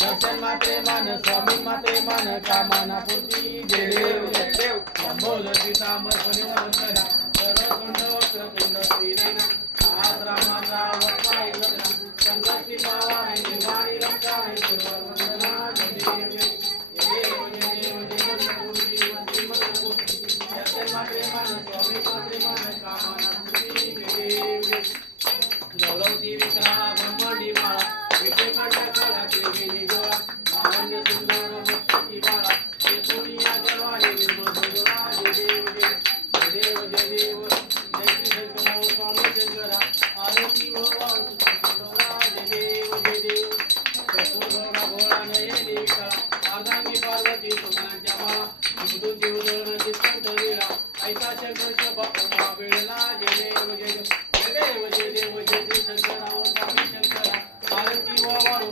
दर्शन मात्रे मान स्वामी मात्रे मान कामना पूर्ती जय देव बोल पितांबर परिवार करा सर्वकुंड वक्र कुंड श्रीनयना आज रामाचा वक्ता इकडा संकटी मावाय निवाणी रक्षाय सर्ववंदना जय देव दर्शन मात्रे मान स्वामी मात्रे मान कामना पूर्ती जय देव लवलवती विग्रहा ब्रह्मडी माळा विषयकांड कला केली जोळा मावन्य सुंदर मुक्ती बाळा हे पुनिया जवानी निर्मोधोळा जय देव जय देव जय देव जय श्री शंकर स्वामी शंकरा आरती हो वाळा जय देव चतुर्भुजा भोळा नयनी काळा अर्धांगी पार्वती सुमनांच्या माळा मृदू जीवधरण चित्तंत लीळा ऐका शंकर शोभा उमा वेळला जय देव जय देव जय देव जय श्री शंकरा स्वामी शंकरा आरती हो वाळू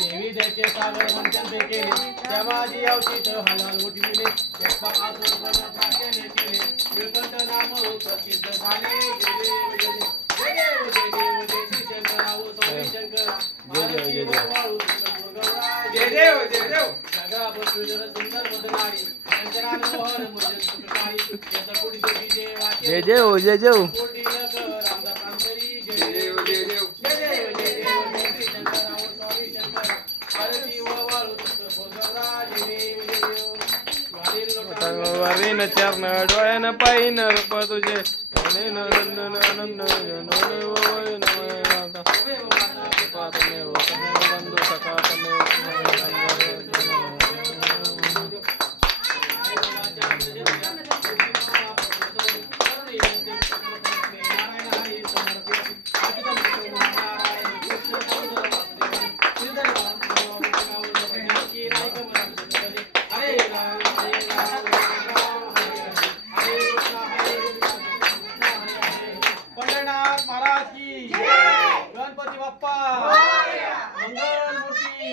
देवी द्याचे सागर मंथन ते केले तेव्हाजी अवचित हलाल उठविले एका आसुरपणा केले केले निळकंठ नाम प्रसिद्ध झाले जय देव जय देव जय देव जय श्री शंकरा स्वामी शंकरा आरती हो वाळू जय देव सगळा पृथ्वीवर सुंदर बदनारी शंकरानोहर मुजन सुखकारी याचा पुढे देवी वाक्य जय देव जय देव कोटी लक रामदास अंतरी जय देव जय देव जय देव जय श्री शंकरा स्वामी शंकरा आरती हो वाळू भोगवला जय देव वारीन चरण डोळ्यानं पाहिन रूप तुझे आनंद बंधू सखा महाराज की गणपती बाप्पा मंगल मूर्ती